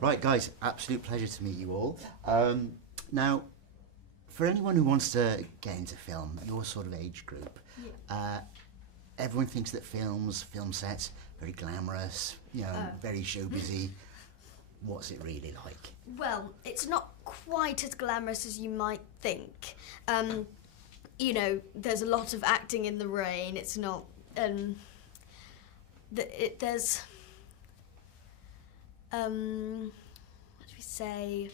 Right, guys, absolute pleasure to meet you all. Now, for anyone who wants to get into film, your sort of age group, everyone thinks that film sets, very glamorous, you know, very showbizy. What's it really like? Well, it's not quite as glamorous as you might think. You know, there's a lot of acting in the rain. It's not. There's. What do we say?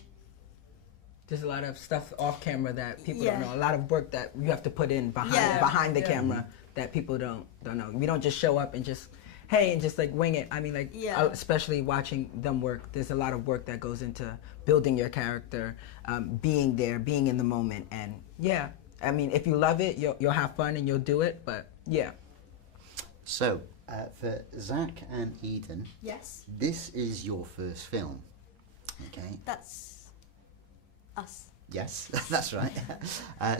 There's a lot of stuff off camera that people don't know. A lot of work that you have to put in behind the camera that people don't know. We don't just show up and just and just like wing it. I mean, like especially watching them work. There's a lot of work that goes into building your character, being there, being in the moment, and I mean, if you love it, you'll have fun and you'll do it. But So, for Zach and Eden, yes, this is your first film, okay? That's us. Yes, that's right.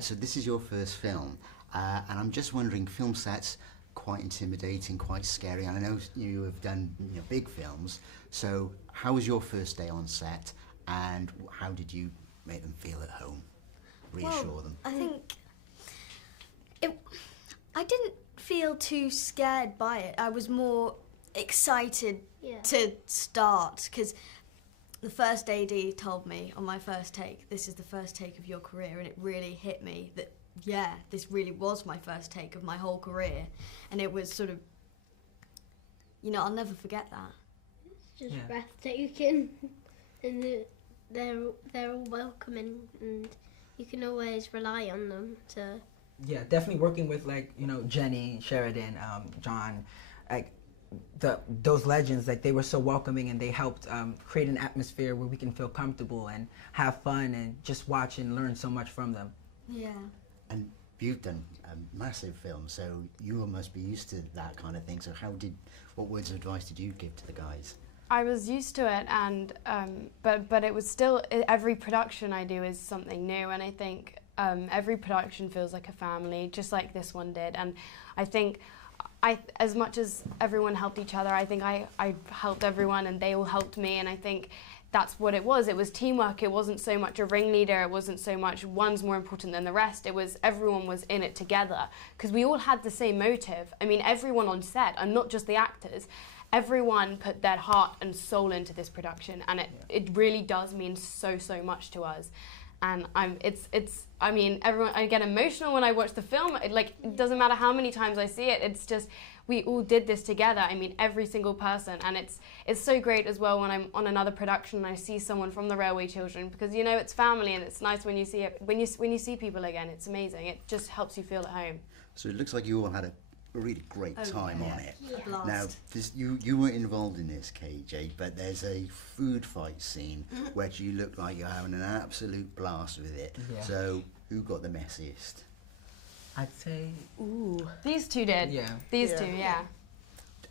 So this is your first film, and I'm just wondering, film sets quite intimidating, quite scary, and I know you have done big films. So how was your first day on set, and how did you make them feel at home? Reassure them. I think I didn't feel too scared by it. I was more excited to start, because the first AD told me on my first take, this is the first take of your career, and it really hit me that this really was my first take of my whole career, and it was sort of, I'll never forget that. It's just breathtaking, and they're all welcoming, and you can always rely on them to. Yeah, definitely working with Jenny, Sheridan, John, those legends, they were so welcoming, and they helped create an atmosphere where we can feel comfortable and have fun and just watch and learn so much from them. Yeah. And you've done a massive film, so you must be used to that kind of thing. So what words of advice did you give to the guys? I was used to it, and but it was still, every production I do is something new, and I think every production feels like a family, just like this one did. And I think as much as everyone helped each other, I think I helped everyone, and they all helped me, and I think that's what it was. It was teamwork. It wasn't so much a ringleader. It wasn't so much one's more important than the rest. It was everyone was in it together, because we all had the same motive. I mean, everyone on set, and not just the actors, everyone put their heart and soul into this production, and it really does mean so much to us. And I mean, I get emotional when I watch the film. It doesn't matter how many times I see it. It's just, we all did this together. I mean, every single person. And it's so great as well when I'm on another production and I see someone from the Railway Children, because it's family, and it's nice when you see it, when you see people again. It's amazing. It just helps you feel at home. So it looks like you all had a really great time on it. Yeah. Now, you weren't involved in this, KJ, but there's a food fight scene which you look like you're having an absolute blast with it. Yeah. So who got the messiest? I'd say... These two did. Yeah. These two, yeah.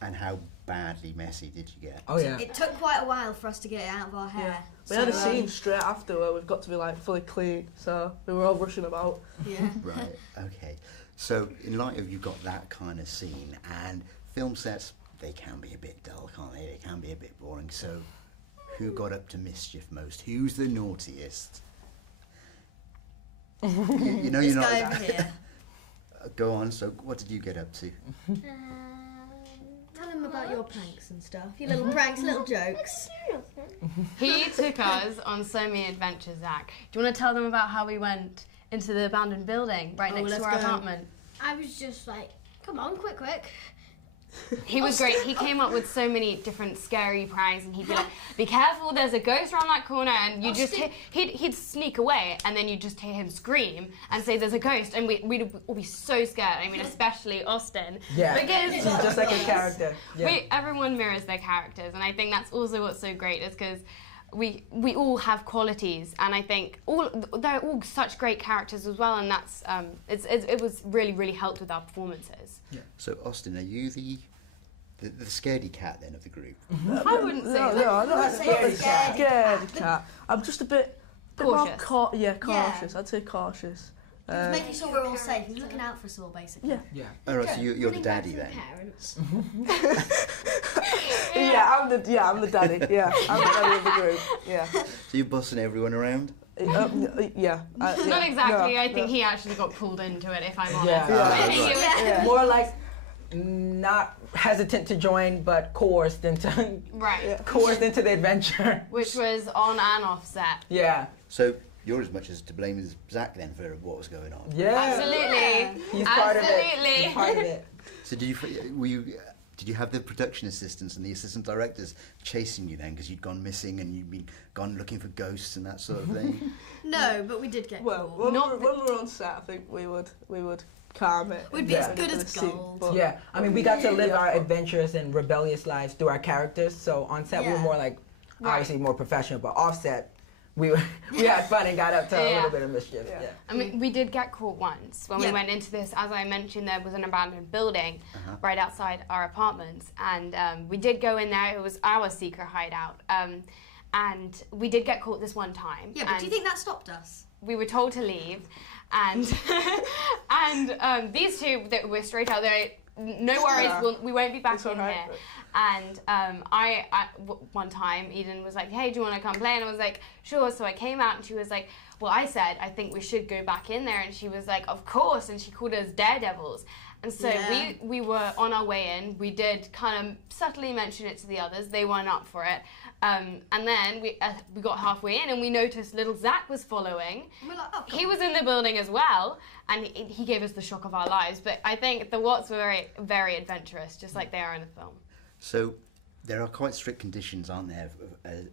And how badly messy did you get? Oh, yeah. It took quite a while for us to get it out of our hair. We had a scene straight after where we've got to be fully clean, so we were all rushing about. Yeah. Right, okay. So in light of you've got that kind of scene, and film sets, they can be a bit dull, can't they? They can be a bit boring. So who got up to mischief most? Who's the naughtiest? you know this you're not... guy over here. Go on, so what did you get up to? Tell him about your pranks and stuff. Your little pranks, little jokes. He took us on so many adventures, Zach. Do you want to tell them about how we went into the abandoned building right next to our apartment? I was just like, come on, quick. He was great. He came up with so many different scary pranks, and he'd be like, be careful, there's a ghost around that corner, and you just he'd sneak away, and then you'd just hear him scream and say there's a ghost, and we'd all be so scared. I mean, especially Austin. Yeah, because he's just like a character. Yeah. Everyone mirrors their characters, and I think that's also what's so great, is because we all have qualities, and I think they're all such great characters as well, and that's it was really helped with our performances. Yeah. So Austin, are you the scaredy cat then of the group? I wouldn't say that. No, I'm not scaredy cat. I'm just a bit cautious. Cautious. I'd say cautious. Making sure we're all safe. He's looking out for us all, basically. Yeah. All right, so you're the daddy then. Parents. Yeah, I'm I'm the daddy. Yeah, I'm the daddy of the group. Yeah. So you're bossing everyone around? Yeah. Not exactly. I think he actually got pulled into it, if I'm honest. Yeah. More like not hesitant to join, but coerced into coerced into the adventure. Which was on and off set. Yeah. So you're as much as to blame as Zach then for what was going on. Yeah. Absolutely. He's part of it. Absolutely. He's part of it. So did you have the production assistants and the assistant directors chasing you then because you'd gone missing and you'd gone looking for ghosts and that sort of thing? No, but we did get Well, when we were on set, I think we would calm it. We'd be as good as gold. Yeah, I mean, we got to live our adventurous and rebellious lives through our characters. So on set, we were more like, obviously more professional, but offset, we had fun and got up to a little bit of mischief. Yeah. I mean, we did get caught once when we went into this. As I mentioned, there was an abandoned building right outside our apartments, and we did go in there. It was our secret hideout, and we did get caught this one time. Yeah, but do you think that stopped us? We were told to leave, and these two that were straight out there. No worries, we won't be back in here. And one time, Eden was like, hey, do you want to come play? And I was like, sure. So I came out and she was like, well, I said, I think we should go back in there. And she was like, of course. And she called us daredevils. And so we were on our way in. We did kind of subtly mention it to the others. They weren't up for it. And then we got halfway in and we noticed little Zach was following. We're like, oh, he was in the building as well. And he gave us the shock of our lives. But I think the Watts were very, very adventurous, just like they are in the film. So there are quite strict conditions, aren't there,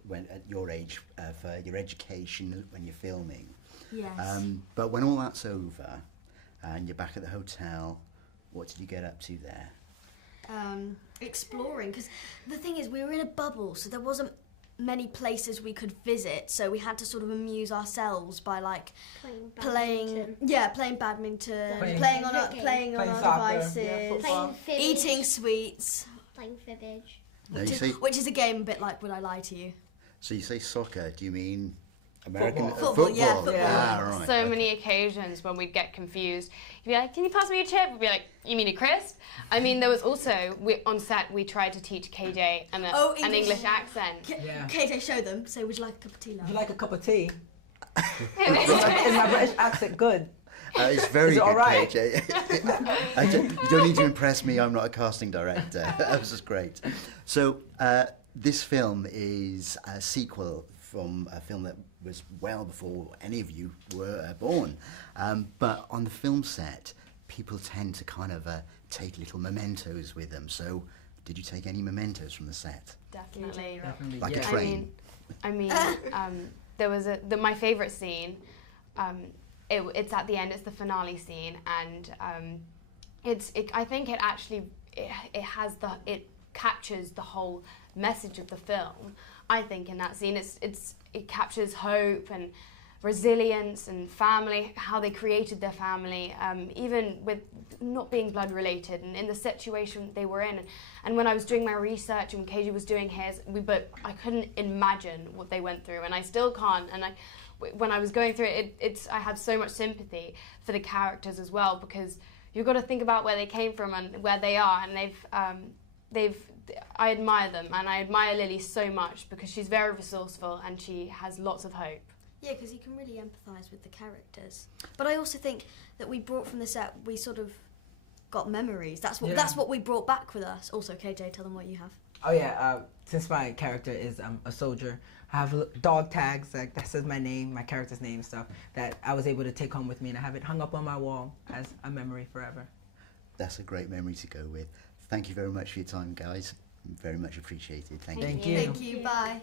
when at your age for your education when you're filming? Yes. But when all that's over and you're back at the hotel, what did you get up to there? Exploring, because the thing is, we were in a bubble, so there wasn't many places we could visit, so we had to sort of amuse ourselves by like playing badminton, playing on our devices, eating sweets, playing fibbage. Which is a game a bit like Would I Lie to You? So you say soccer, do you mean American football? Yeah, football. Ah, right. So many occasions when we'd get confused. You'd be like, can you pass me a chip? We'd be like, you mean a crisp? I mean, there was also, on set, we tried to teach KJ an English accent. KJ, show them. So would you like a cup of tea, love? Would you like a cup of tea? Is my British accent good? It's very good, right? KJ. You don't need to impress me, I'm not a casting director. That was just great. So, this film is a sequel from a film that was well before any of you were born. But on the film set, people tend to kind of take little mementos with them. So, did you take any mementos from the set? Definitely. Like a train? I mean, there was my favourite scene. It's at the end. It's the finale scene, and I think it actually it captures the whole message of the film. I think in that scene, it captures hope and resilience and family, how they created their family, even with not being blood related, and in the situation they were in. And when I was doing my research and KJ was doing his, I couldn't imagine what they went through, and I still can't. And when I was going through it, I had so much sympathy for the characters as well, because you've got to think about where they came from and where they are, and I admire them, and I admire Lily so much because she's very resourceful and she has lots of hope. Yeah, because you can really empathise with the characters. But I also think that we brought from the set, we sort of got memories. That's what we brought back with us. Also, KJ, tell them what you have. Oh yeah, since my character is a soldier, I have dog tags that says my name, my character's name and stuff, that I was able to take home with me, and I have it hung up on my wall as a memory forever. That's a great memory to go with. Thank you very much for your time, guys. Very much appreciated. Thank you. Thank you. Thank you. Bye.